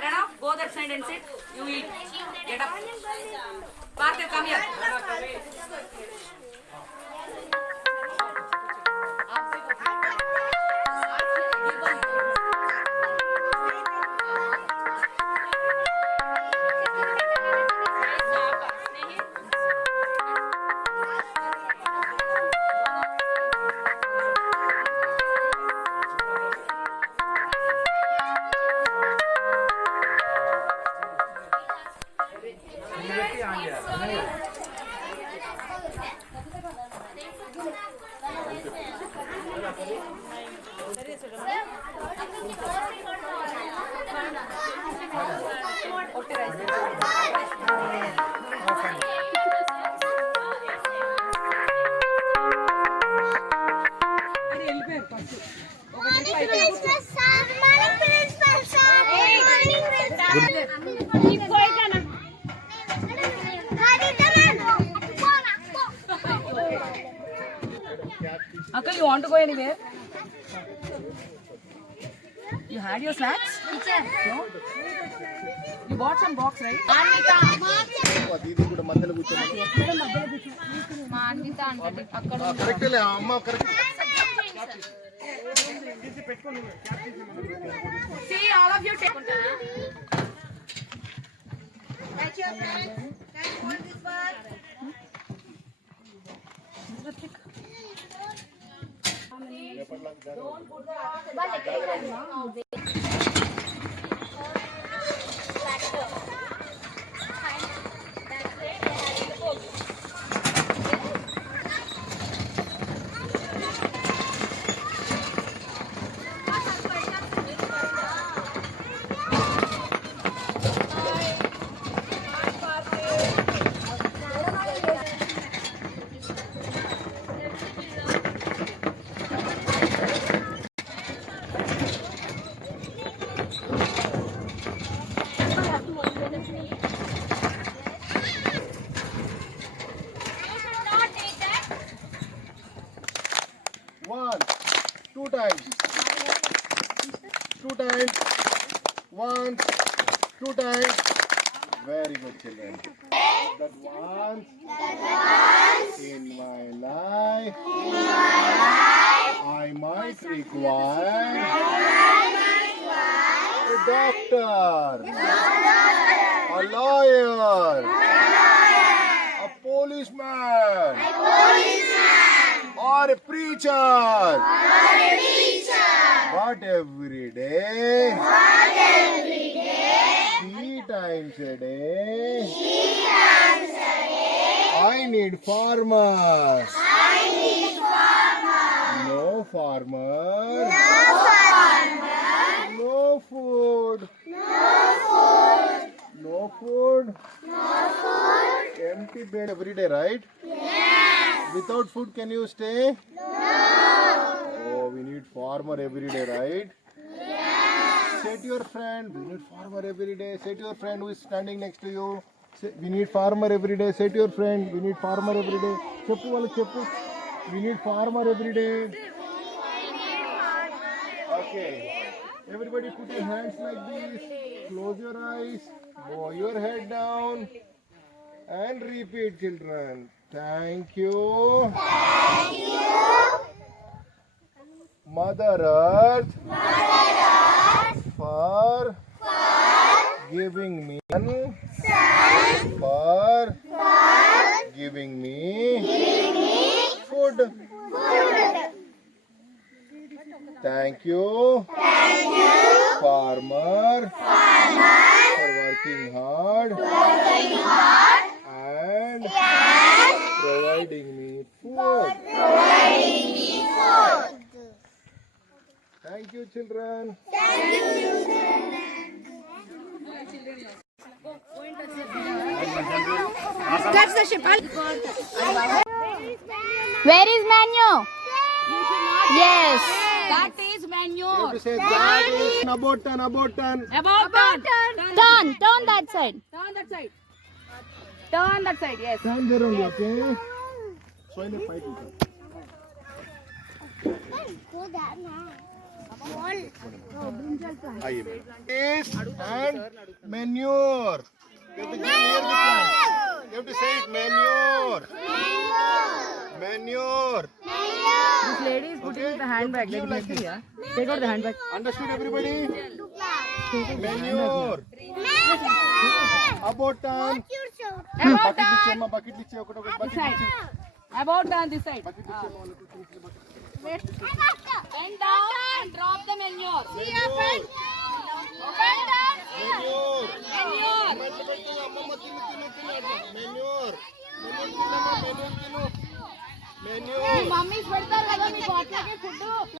Pranav, go that side and sit. You eat. Get up. Parthiv, come here. Uncle, you want to go anywhere? You had your snacks? No? You bought some box, right? See, all of you take. Catch your friend. Can you hold this bird? Don't put the Two times. One, two times. Very good, children. That once in my life, I might require a doctor, a lawyer, a policeman, or a preacher. But every day, 3 times a day, I need farmers. No farmers, no food. No food. Empty bed every day, right? Yes. Without food, can you stay? Oh, we need farmer every day, right? Yes. Say to your friend, we need farmer every day. Say to your friend who is standing next to you, say, we need farmer every day. Say to your friend, we need farmer every day. Cheppu valu cheppu. We need farmer every day. Okay. Everybody put your hands like this. Close your eyes. Bow your head down. And repeat, children. Thank you. Thank you. Mother Earth, for giving me sun, for giving me food. Thank you. Thank you. working hard and providing me food. Thank you, children. Where is menu? Yes. That is menu. You have to say that is about turn. About turn. Turn that side. Turn that side. Turn that side, yes. Stand there only, okay? So in a fight with her. Is and manure. You have to give near the plant. You have to say it manure. Manure. This lady is putting the handbag. You like this. Take out the handbag. Understood, everybody? Manure. About turn. About Bucket turn. liche, bucket liche, bucket liche. About turn this side. Bucket liche, వాళ్ళకు తీసుకుని bucket. Bend down and drop the manure. Manure. Bend down. Manure. Manure. మంట పెట్టు, అమ్మమ్మ తిను అట్లా. Manure. Manure తినమ్మా, manure తిను. Manure. Mummies పెడతారు కదా మీ బాటిల్కి ఫుడ్